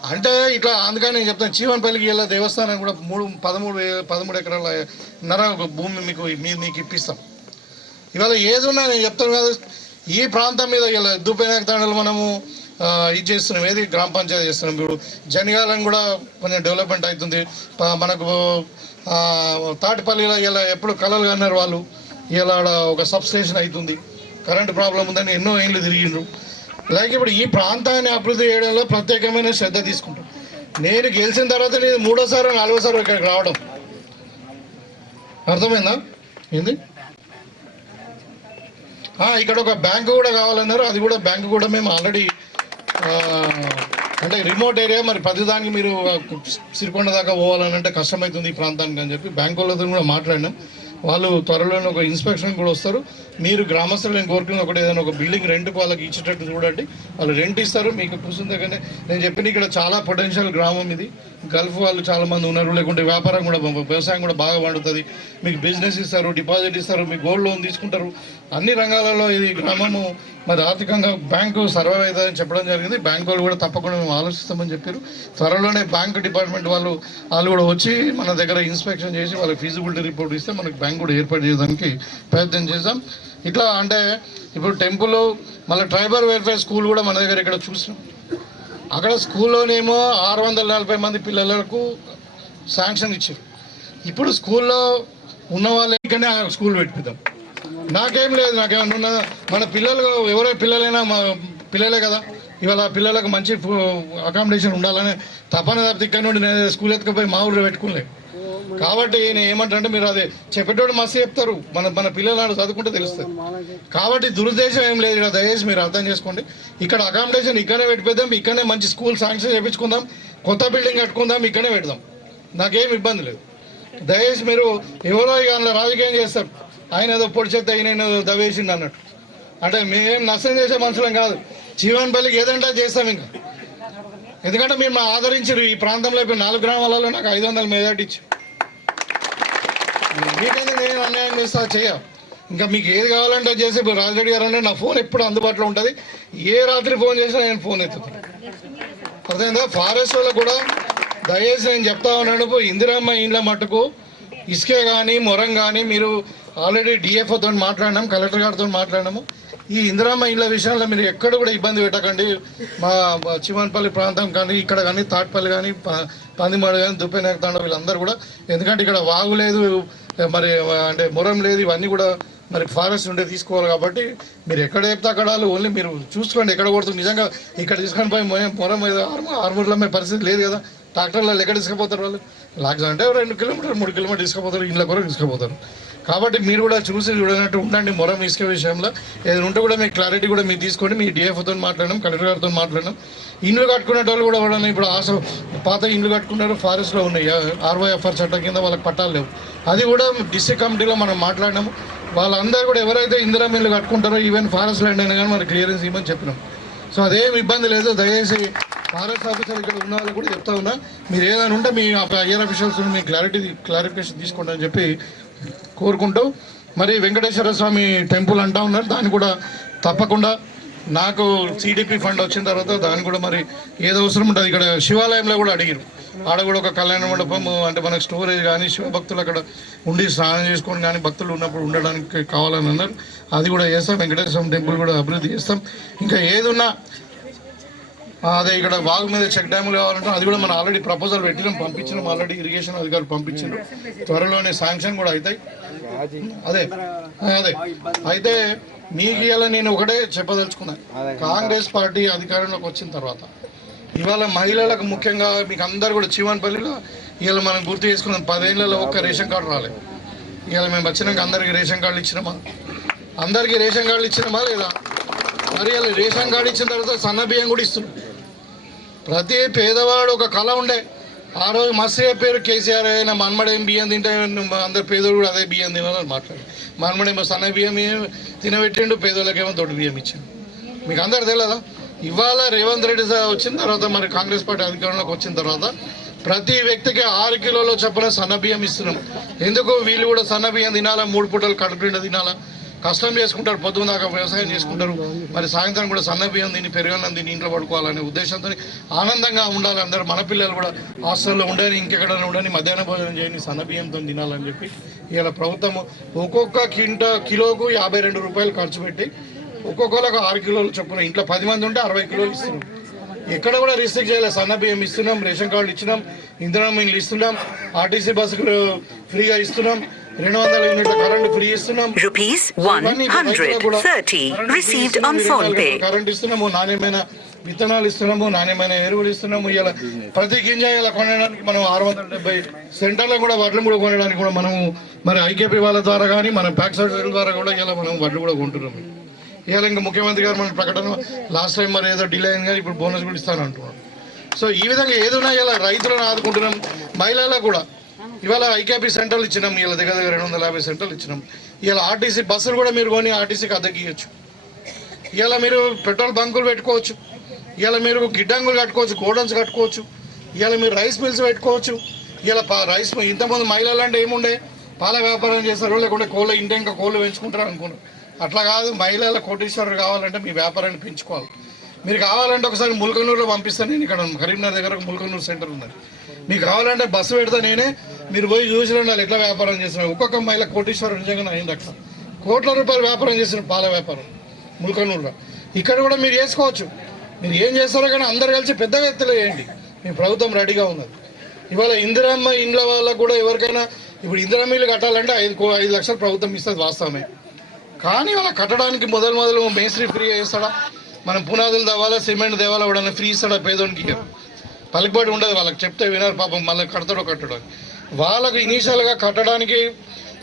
అంటే ఇట్లా అందుకని నేను చెప్తాను చీవన్పల్లికి వెళ్ళే దేవస్థానం కూడా మూడు పదమూడు పదమూడు ఎకరాల నర ఒక భూమి మీకు మీ- మీకు ఇప్పిస్తాం. ఇవాళ ఏది ఉన్నా నేను చెప్తాను కదా. ఈ ప్రాంతం మీద ఇలా దుబ్బైనాక తాండలు మనము ఇది చేస్తున్నాం. ఏది? గ్రామ పంచాయతీ చేస్తున్నాం. ఇప్పుడు జనగాలం కూడా కొంచెం డెవలప్మెంట్ అవుతుంది. మనకు తాటిపల్లిలో ఇలా ఎప్పుడు కలలు అన్నారు వాళ్ళు. ఇలా ఆడ ఒక సబ్ స్టేషన్ అవుతుంది. కరెంట్ ప్రాబ్లం ఉందని ఎన్నో ఏళ్ళు తిరిగిండ్రు. లైక్ ఇప్పుడు ఈ ప్రాంతాన్ని అభివృద్ధి చేయడంలో ప్రత్యేకమైన శ్రద్ధ తీసుకుంటాం. నేను గెలిచిన తర్వాత నేను మూడోసారి నాలుగోసారి ఇక్కడికి రావడం. అర్థమైందా? ఏంది? ఇక్కడ ఒక బ్యాంకు కూడా కావాలన్నారు. అది కూడా బ్యాంకు కూడా మేము ఆల్రెడీ అంటే రిమోట్ ఏరియా మరి ప్రతిదానికి మీరు సిరికొండ దాకా పోవాలని అంటే కష్టమవుతుంది ఈ ప్రాంతానికి అని చెప్పి బ్యాంకు వాళ్ళతో కూడా మాట్లాడినాం. వాళ్ళు త్వరలోనే ఒక ఇన్స్పెక్షన్ కూడా వస్తారు. మీరు గ్రామస్తులు నేను కోరుకున్న ఒకటి ఏదైనా ఒక బిల్డింగ్ రెంట్కి వాళ్ళకి ఇచ్చేటట్టు చూడండి. వాళ్ళు రెంట్ ఇస్తారు. మీకు కూర్చున్న దగ్గరనే నేను చెప్పిన ఇక్కడ చాలా పొటెన్షియల్ గ్రామం ఇది. గల్ఫ్ వాళ్ళు చాలామంది ఉన్నారు. లేకుంటే వ్యాపారం కూడా వ్యవసాయం కూడా బాగా పండుతుంది. మీకు బిజినెస్ ఇస్తారు డిపాజిట్ ఇస్తారు మీకు గోల్డ్ లోన్ తీసుకుంటారు. అన్ని రంగాలలో ఇది గ్రామము మరి ఆర్థికంగా బ్యాంకు సర్వైవ్ అవుతుందని చెప్పడం జరిగింది. బ్యాంకు వాళ్ళు కూడా తప్పకుండా మేము ఆలోచిస్తామని చెప్పారు. త్వరలోనే బ్యాంకు డిపార్ట్మెంట్ వాళ్ళు వాళ్ళు కూడా వచ్చి మన దగ్గర ఇన్స్పెక్షన్ చేసి వాళ్ళకి ఫీజిబిలిటీ రిపోర్ట్ ఇస్తే మనకి బ్యాంక్ కూడా ఏర్పాటు చేయడానికి ప్రయత్నం చేద్దాం. ఇట్లా అంటే ఇప్పుడు టెంపుల్ మళ్ళీ ట్రైబల్ వెల్ఫేర్ స్కూల్ కూడా మన దగ్గర ఇక్కడ చూసినాం. అక్కడ స్కూల్లోనేమో ఆరు వందల నలభై మంది పిల్లలకు శాంక్షన్ ఇచ్చారు. ఇప్పుడు స్కూల్లో ఉన్న వాళ్ళకనే స్కూల్ పెట్టిద్దాం నాకేం లేదు నాకేమన్నా మన పిల్లలు ఎవరో పిల్లలైనా మా పిల్లలే కదా. ఇవాళ పిల్లలకు మంచి అకామిడేషన్ ఉండాలని తప్పని తప్పితే ఇక్కడ నుండి నేను స్కూల్ ఎత్తుకుపోయి మా ఊళ్ళో పెట్టుకోలేదు కాబట్టి నేను ఏమంటారంటే మీరు అదే చెప్పేటోడు మస్తు చెప్తారు. మన మన పిల్లలు చదువుకుంటే తెలుస్తుంది. కాబట్టి దురుద్దేశం ఏం లేదు ఇక్కడ. దయచేసి మీరు అర్థం చేసుకోండి. ఇక్కడ అకామిడేషన్ ఇక్కడనే పెట్టిపోదాం ఇక్కడనే మంచి స్కూల్ శాంక్షన్ చేయించుకుందాం కొత్త బిల్డింగ్ కట్టుకుందాం ఇక్కడనే పెడదాం. నాకేం ఇబ్బంది లేదు. దయచేసి మీరు ఎవరో ఇక రాజకీయం చేస్తారు. ఆయన ఏదో పొడి చేస్తే ఆయన ఏదో దవేసిండు అన్నట్టు. అంటే మేమేం నష్టం చేసే మనుషులం కాదు. జీవనపల్లికి ఏదంటే అది చేస్తాం ఇంకా. ఎందుకంటే మీరు మా ఆదరించారు ఈ ప్రాంతంలో ఇప్పుడు నాలుగు గ్రామాలలో నాకు ఐదు వందల మెజార్టీ ఇచ్చారు. మీకైతే నేను అన్యాయం చేస్తా చేయ. ఇంకా మీకు ఏది కావాలంటే అది చేసి ఇప్పుడు రాజరెడ్డి గారు అంటే నా ఫోన్ ఎప్పుడు అందుబాటులో ఉంటుంది. ఏ రాత్రి ఫోన్ చేసినా నేను ఫోన్ ఎత్తుతాను అర్థమైందా? ఫారెస్ట్ వాళ్ళకు కూడా దయచేసి నేను చెప్తా ఉన్నాను ఇందిరామ్మ ఇందిరమ్మ ఇండ్ల మట్టుకు ఇసుకే కానీ మొరం కానీ మీరు ఆల్రెడీ డిఎఫ్ఓతో మాట్లాడినాం కలెక్టర్ గారితో మాట్లాడినాము. ఈ ఇందిరమ్మ ఇండ్ల విషయంలో మీరు ఎక్కడ కూడా ఇబ్బంది పెట్టకండి. మా చివన్పల్లి ప్రాంతం కానీ ఇక్కడ కానీ తాట్పల్లి కానీ ప- పందిమాడు కానీ దుప్పెనెక్తాండ వీళ్ళందరూ కూడా. ఎందుకంటే ఇక్కడ వాగు లేదు మరి అంటే మొరం లేదు ఇవన్నీ కూడా మరి ఫారెస్ట్ ఉండే తీసుకోవాలి కాబట్టి మీరు ఎక్కడ చెప్తే అక్కడ వాళ్ళు ఓన్లీ మీరు చూసుకోండి ఎక్కడ కొడుతుంది నిజంగా ఇక్కడ తీసుకొని పోయి మొ- మొరం మీద ఆర్మూర్లో మీ పరిస్థితి లేదు కదా. ట్రాక్టర్లలో ఎక్కడ తీసుకుపోతారు వాళ్ళు? లాక్స్ అంటే రెండు కిలోమీటర్ మూడు కిలోమీటర్ తీసుకుపోతారు ఇంట్లో కూడా తీసుకుపోతారు. కాబట్టి మీరు కూడా చూసి చూడనట్టు ఉండండి మొరం ఇసుక విషయంలో. ఏదైనా ఉంటే కూడా మీ క్లారిటీ కూడా మీరు తీసుకోండి. మీ డిఎఫ్తో మాట్లాడడం కలెక్టర్ గారితో మాట్లాడడం. ఇండ్లు కట్టుకునే వాళ్ళు కూడా వాళ్ళని ఇప్పుడు ఆశ పాత ఇండ్లు కట్టుకున్నారు ఫారెస్ట్లో ఉన్నాయి. ఆర్వైఎఫ్ఆర్ చట్టం కింద వాళ్ళకి పట్టాలు లేవు. అది కూడా డిస్ట్రిక్ట్ కమిటీలో మనం మాట్లాడినాము. వాళ్ళందరూ కూడా ఎవరైతే ఇందిరా మిల్లు కట్టుకుంటారో ఈవెన్ ఫారెస్ట్ ల్యాండ్ అయినా కానీ మనకి క్లియరెన్స్ ఇవ్వమని చెప్పినాం. సో అదేం ఇబ్బంది లేదు. దయచేసి ఫారెస్ట్ ఆఫీసర్ ఇక్కడ ఉన్న వాళ్ళు కూడా చెప్తా ఉన్నా. మీరు ఏదైనా ఉంటే మీ ఐఆర్ అఫీషియల్స్ మీ క్లారిటీ క్లారిఫికేషన్ తీసుకోండి అని చెప్పి కోరుకుంటూ మరి వెంకటేశ్వర స్వామి టెంపుల్ అంటా ఉన్నారు. దాన్ని కూడా తప్పకుండా నాకు సిడిపి ఫండ్ వచ్చిన తర్వాత దాన్ని కూడా మరి ఏదో అవసరం ఉంటుంది ఇక్కడ శివాలయంలో కూడా అడిగారు. ఆడ కూడా ఒక కళ్యాణ మండపం అంటే మనకు స్టోరేజ్ కానీ శివభక్తులు అక్కడ ఉండి స్నానం చేసుకొని కానీ భక్తులు ఉన్నప్పుడు ఉండడానికి కావాలని అన్నారు. అది కూడా చేస్తాం. వెంకటేశ్వర స్వామి టెంపుల్ కూడా అభివృద్ధి చేస్తాం. ఇంకా ఏదున్నా అదే ఇక్కడ వాగు మీద చెక్ డ్యాములు కావాలంటే అది కూడా మనం ఆల్రెడీ ప్రపోజల్ పెట్టినాం పంపించినాం ఆల్రెడీ ఇరిగేషన్ అధికారులు పంపించారు త్వరలోనే శాంక్షన్ కూడా అవుతాయి అదే అదే. అయితే మీకు ఇలా నేను ఒకటే చెప్పదలుచుకున్నాను కాంగ్రెస్ పార్టీ అధికారంలోకి వచ్చిన తర్వాత ఇవాళ మహిళలకు ముఖ్యంగా మీకు అందరు కూడా చివన్పల్లిలో ఇవాళ మనం గుర్తు చేసుకున్నాం పదేళ్ళలో ఒక్క రేషన్ కార్డు రాలేదు ఇవాళ మేము వచ్చినాక అందరికీ రేషన్ కార్డులు ఇచ్చినామా? అందరికీ రేషన్ కార్డులు ఇచ్చినామా లేదా? మరి ఇలా రేషన్ కార్డు ఇచ్చిన తర్వాత సన్న బియ్యం కూడా ఇస్తున్నాం ప్రతి పేదవాడు ఒక కళ ఉండే. ఆ రోజు మస్తు చెప్పారు కేసీఆర్ అయినా మన్మడేం బియ్యం తింటే అందరు పేదోడు కూడా అదే బియ్యం తినాలని మాట్లాడు మన్మడేమో సన్న బియ్యం తినబెట్టిండు పేదోళ్ళకేమో దొడ్డు బియ్యం ఇచ్చాడు. మీకు అందరు తెలియదా ఇవాళ రేవంత్ రెడ్డి సార్ వచ్చిన తర్వాత మరి కాంగ్రెస్ పార్టీ అధికారంలోకి వచ్చిన తర్వాత ప్రతి వ్యక్తికి ఆరు కిలోలో చొప్పున సన్న బియ్యం ఇస్తున్నాం. ఎందుకు? వీళ్ళు కూడా సన్న బియ్యం తినాలా? మూడు పూటలు కడుపు తినాలా? కష్టం చేసుకుంటారు పొద్దున్న దాకా వ్యవసాయం చేసుకుంటారు. మరి సాయంత్రం కూడా సన్న బియ్యం తిని పెరుగన్నం తిని ఇంట్లో పడుకోవాలనే ఉద్దేశంతో ఆనందంగా ఉండాలి అందరూ. మన పిల్లలు కూడా హాస్టల్లో ఉండని ఇంకెక్కడైనా ఉండని మధ్యాహ్న భోజనం చేయని సన్న బియ్యంతో తినాలని చెప్పి ఇలా ప్రభుత్వం ఒక్కొక్క కింట కిలోకు యాభై రెండు రూపాయలు ఖర్చు పెట్టి ఒక్కొక్కరికి ఆరు కిలోలు చొప్పున ఇంట్లో పది మంది ఉంటే అరవై కిలోలు ఇస్తున్నాం. ఎక్కడ కూడా రిస్ట్రిక్ట్ చేయలేదు. సన్న బియ్యం ఇస్తున్నాం రేషన్ కార్డులు ఇచ్చినాం ఇంధనం ఇండ్లు ఇస్తున్నాం ఆర్టీసీ బస్సులు ఫ్రీగా ఇస్తున్నాం.
Rupees
ఇవన్నీ రైతులకు కూడా
130
కరెంట్
received
ఫ్రీ
on
ఇస్తున్నాం,
phone pay.
కరెంట్ ఇస్తున్నాము నాణ్యమైన విత్తనాలు ఇస్తున్నాము నాణ్యమైన ఎరువులు ఇస్తున్నాము. ఇలా ప్రతి గింజ ఇలా కొనడానికి మనం ఆరు వందల డెబ్బై సెంటర్లో కూడా వడ్లు కూడా కొనడానికి కూడా మనము మరి ఐకేపీ వాళ్ళ ద్వారా కానీ మన ప్యాక్ సర్టిఫికేట్ ద్వారా కూడా ఇలా మనం వడ్లు కూడా కొంటున్నాం ఇవాళ ఇంకా ముఖ్యమంత్రి గారు మన ప్రకటన లాస్ట్ టైం మరి ఏదో డిలే అయింది కానీ ఇప్పుడు బోనస్ కూడా ఇస్తాను అంటున్నాడు సో ఈ విధంగా ఏదున్నా ఇలా రైతులను ఆదుకుంటున్నాం మహిళలకు కూడా ఇవాళ ఐకేపీ సెంటర్లు ఇచ్చినాం ఇలా దగ్గర దగ్గర రెండు వందల యాభై సెంటర్లు ఇచ్చినాం. ఇలా ఆర్టీసీ బస్సులు కూడా మీరు కొని ఆర్టీసీకి అద్దెకి ఇలా మీరు పెట్రోల్ బంకులు పెట్టుకోవచ్చు. ఇలా మీరు గిడ్డంగులు కట్టుకోవచ్చు గోడౌన్స్ కట్టుకోవచ్చు. ఇవాళ మీరు రైస్ మిల్స్ పెట్టుకోవచ్చు. ఇలా రైస్ మిల్ ఇంతమంది మహిళలు అంటే ఏముండే? పాల వ్యాపారం చేస్తారు లేకుంటే కోళ్ళు ఇంటి ఇంకా కోళ్ళు పెంచుకుంటారు అనుకున్నారు. అట్లా కాదు మహిళల కోటీశ్వరులు కావాలంటే మీ వ్యాపారాన్ని పెంచుకోవాలి. మీరు కావాలంటే ఒకసారి ముల్కనూరులో పంపిస్తాను. నేను ఇక్కడ కరీంనగర్ దగ్గర ఒక ముల్కనూరు సెంటర్ ఉన్నది. మీకు కావాలంటే బస్సు పెడతా నేనే. మీరు పోయి చూసి వాళ్ళు ఎట్లా వ్యాపారం చేస్తున్నారు. ఒక్కొక్క మహిళ కోటీశ్వరం నిజంగా అయింది అక్కడ కోట్ల రూపాయలు వ్యాపారం చేసిన పాల వ్యాపారం ముల్కనూరులో. ఇక్కడ కూడా మీరు చేసుకోవచ్చు. మీరు ఏం చేస్తారో కానీ అందరు కలిసి పెద్దగా వ్యక్తులు వేయండి మీ ప్రభుత్వం రెడీగా ఉన్నది. ఇవాళ ఇందిరమ్మ ఇండ్ల వాళ్ళకు కూడా ఎవరికైనా ఇప్పుడు ఇందిరమ్మ ఇల్లు కట్టాలంటే ఐదు ఐదు లక్షలు ప్రభుత్వం ఇస్తుంది వాస్తవమే. కానీ వాళ్ళ కట్టడానికి మొదలు మొదలు మేస్త్రి ఫ్రీ చేస్తాడా? మనం పునాదులు తవ్వాలా సిమెంట్ తేవాలా ఎవడన్నా ఫ్రీ ఇస్తాడా పేదోనికి పలుకుబడి ఉండదు వాళ్ళకి చెప్తే వినరు పాపం మళ్ళీ కడతాడో కట్టడో. వాళ్ళకు ఇనీషియల్గా కట్టడానికి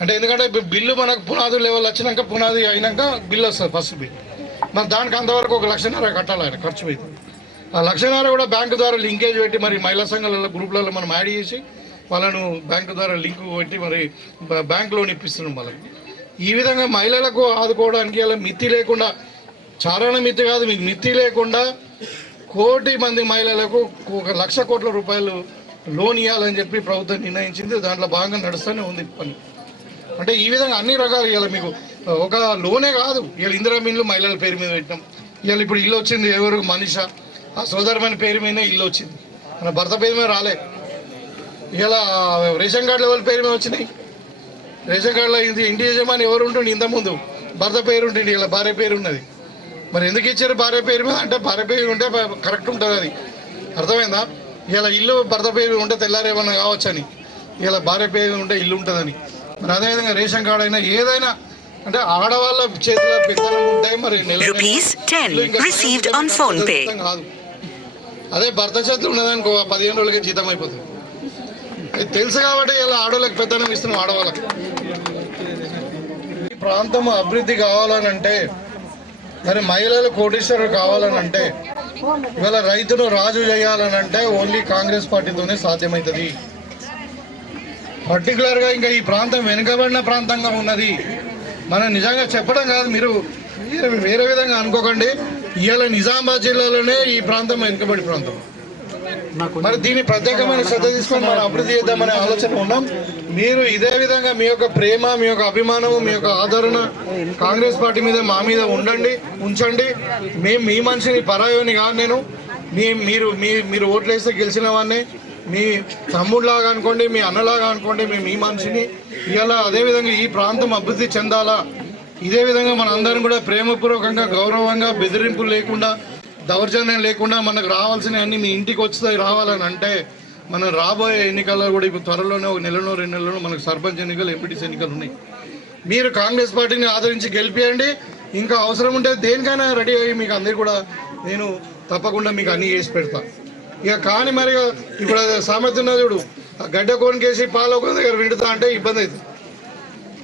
అంటే ఎందుకంటే బిల్లు మనకు పునాదులు లెవెల్ వచ్చినాక పునాది అయినాక బిల్లు వస్తుంది ఫస్ట్ బిల్. మరి దానికి అంతవరకు ఒక లక్షన్నర కట్టాలి ఆయన ఖర్చు అవుతుంది ఆ లక్షన్నర కూడా బ్యాంకు ద్వారా లింకేజ్ పెట్టి మరి మహిళా సంఘాలలో గ్రూపులలో మనం యాడ్ చేసి వాళ్ళను బ్యాంకు ద్వారా లింక్ పెట్టి మరి బ్యాంకు బ్యాంక్ లోన్ ఇప్పిస్తున్నాం వాళ్ళకి. ఈ విధంగా మహిళలకు ఆదుకోవడానికి అలా మితి లేకుండా చారణ మిత్తి కాదు మీకు మిత్తి లేకుండా కోటి మంది మహిళలకు ఒక లక్ష కోట్ల రూపాయలు లోన్ ఇవ్వాలని చెప్పి ప్రభుత్వం నిర్ణయించింది. దాంట్లో భాగంగా నడుస్తూనే ఉంది పని. అంటే ఈ విధంగా అన్ని రకాలు ఇవాళ మీకు. ఒక లోనే కాదు ఇవాళ ఇందిరా మిల్లు మహిళల పేరు మీద పెట్టినాం. ఇవాళ ఇప్పుడు ఇల్లు వచ్చింది ఎవరు? మనిష. ఆ సోదరమైన పేరు మీద ఇల్లు వచ్చింది. మన భర్త పేరు మీద రాలే. ఇలా రేషన్ కార్డులు ఎవరి పేరు మీద వచ్చినాయి? రేషన్ కార్డులో ఇది ఇంటి యజమాని ఎవరు ఉంటుంది ఇంతకుముందు భర్త పేరు ఉంటుంది ఇలా భార్య పేరు ఉన్నది మరి ఎందుకు ఇచ్చారు భార్య పేరు? మీద అంటే భార్య పేరు ఉంటే కరెక్ట్ ఉంటుంది అది. అర్థమైందా? ఇలా ఇల్లు భర్త పేరు ఉంటే తెల్లారేమన్నా కావచ్చని. ఇలా భార్య పేరు ఉంటే ఇల్లు ఉంటుందని. మరి అదేవిధంగా రేషన్ కార్డు అయినా ఏదైనా అంటే ఆడవాళ్ళ చేతిలో పెత్తనం ఉంటాయి మరి నెల నెల.
Rupees 10
ఇల్లు ఇంకా
received
సరైన
on phone pay.
జీతం కాదు. అదే భర్త చేతులు ఉన్నదనుకో పదిహేను రోజులకి జీతం అయిపోతుంది. అది తెలుసు కాబట్టి ఇలా ఆడవాళ్ళకి పెత్తనం ఇస్తున్నాం ఆడవాళ్ళకి. ఈ ప్రాంతం అభివృద్ధి కావాలనంటే మరి మహిళలు కోటీశ్వరులు కావాలనంటే ఇవాళ రైతును రాజు చేయాలనంటే ఓన్లీ కాంగ్రెస్ పార్టీతోనే సాధ్యమవుతుంది పర్టికులర్గా ఇంకా ఈ ప్రాంతం వెనుకబడిన ప్రాంతంగా ఉన్నది. మనం నిజంగా చెప్పడం కాదు మీరు వేరే వేరే విధంగా అనుకోకండి. ఇవాళ నిజామాబాద్ జిల్లాలోనే ఈ ప్రాంతం వెనుకబడి ప్రాంతం. మరి దీన్ని ప్రత్యేకమైన శ్రద్ధ తీసుకొని మనం అభివృద్ధి చేద్దామనే ఆలోచన ఉన్నాం. మీరు ఇదే విధంగా మీ యొక్క ప్రేమ మీ యొక్క అభిమానము మీ యొక్క ఆదరణ కాంగ్రెస్ పార్టీ మీద మా మీద ఉండండి ఉంచండి. మేము మీ మనిషిని పరాయోని కాదు నేను. మీ మీరు మీ మీరు ఓట్లు వేస్తే గెలిచిన వాడిని. మీ తమ్ముడిలాగా అనుకోండి మీ అన్నలాగా అనుకోండి మేము మీ మనిషిని. ఇవాళ అదేవిధంగా ఈ ప్రాంతం అభివృద్ధి చెందాలా? ఇదే విధంగా మన అందరం కూడా ప్రేమపూర్వకంగా గౌరవంగా బెదిరింపులు లేకుండా దౌర్జన్యం లేకుండా మనకు రావాల్సిన అన్ని మీ ఇంటికి వచ్చి రావాలని అంటే మనం రాబోయే ఎన్నికల్లో కూడా ఇప్పుడు త్వరలోనే ఒక నెలలో రెండు నెలల్లో మనకు సర్పంచ్ ఎన్నికలు ఎంపీటీసీ ఎన్నికలు ఉన్నాయి. మీరు కాంగ్రెస్ పార్టీని ఆదరించి గెలిపియండి. ఇంకా అవసరం ఉంటే దేనికైనా రెడీ అయ్యి మీకు అందరు కూడా నేను తప్పకుండా మీకు అన్ని చేసి పెడతా. ఇక కానీ మరి ఇప్పుడు అది సామెత ఉన్నది చూడు ఆ గడ్డ కోనికేసి పాలు ఒక దగ్గర వింటుతా అంటే ఇబ్బంది అవుతుంది.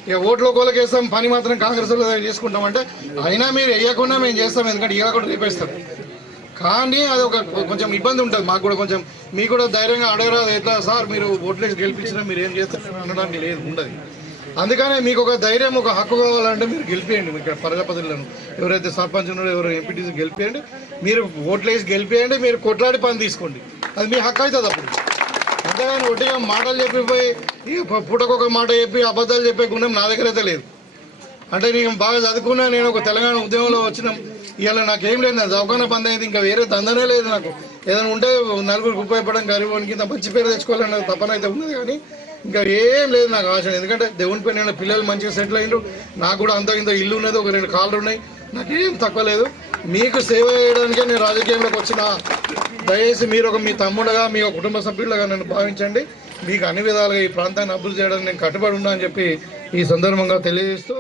ఇక ఓట్లో కోలకేస్తాం పని మాత్రం కాంగ్రెస్ చేసుకుంటామంటే చేసుకుంటాం అంటే అయినా మీరు వేయకుండా మేము చేస్తాం ఎందుకంటే ఇవ్వకుండా రేపేస్తాం కానీ అది ఒక కొంచెం ఇబ్బంది ఉంటుంది. మాకు కూడా కొంచెం మీకు కూడా ధైర్యంగా అడగరాదు ఎట్లా సార్ మీరు ఓట్లేసి గెలిపించినా మీరు ఏం చేస్తారు అనడానికి లేదు ఉండదు. అందుకనే మీకు ఒక ధైర్యం ఒక హక్కు కావాలంటే మీరు గెలిపియండి. మీకు ఇక్కడ ప్రజాపతిలను ఎవరైతే సర్పంచ్ ఉన్నారో ఎవరు ఎంపీటీసీ గెలిపియండి. మీరు ఓట్లేసి గెలిపియండి మీరు కొట్లాడి పని తీసుకోండి. అది మీ హక్కు అవుతుంది అప్పుడు. అంతేగాని ఒట్టిగా మాటలు చెప్పిపోయి ఇక పూటకొక మాట చెప్పి అబద్ధాలు చెప్పే గుణం నా దగ్గర అయితే లేదు. అంటే నేను బాగా చదువుకున్నా నేను ఒక తెలంగాణ ఉద్యమంలో వచ్చిన ఇవాళ నాకేం లేదు నా చౌకాన బంద్ అయింది ఇంకా వేరే దందనే లేదు నాకు. ఏదైనా ఉంటే నలుగురికి ఉపయోగపడడం గరీబానికి ఇంత మంచి పేరు తెచ్చుకోవాలన్న తపన అయితే ఉన్నది కానీ ఇంకా ఏం లేదు నాకు ఆశ. ఎందుకంటే దేవుని పైన నేను పిల్లలు మంచిగా సెటిల్ అయ్యిండ్రు నాకు కూడా అంత ఇంత ఇల్లు ఉన్నది ఒక రెండు కాళ్ళు ఉన్నాయి. నాకేం తక్కువ లేదు. మీకు సేవ చేయడానికే నేను రాజకీయంలోకి వచ్చిన. దయచేసి మీరు ఒక మీ తమ్ముడుగా మీ ఒక కుటుంబ సభ్యులుగా నన్ను భావించండి. మీకు అన్ని విధాలుగా ఈ ప్రాంతాన్ని అభివృద్ధి చేయడానికి నేను కట్టుబడి ఉన్నా అని చెప్పి ఈ సందర్భంగా తెలియజేస్తూ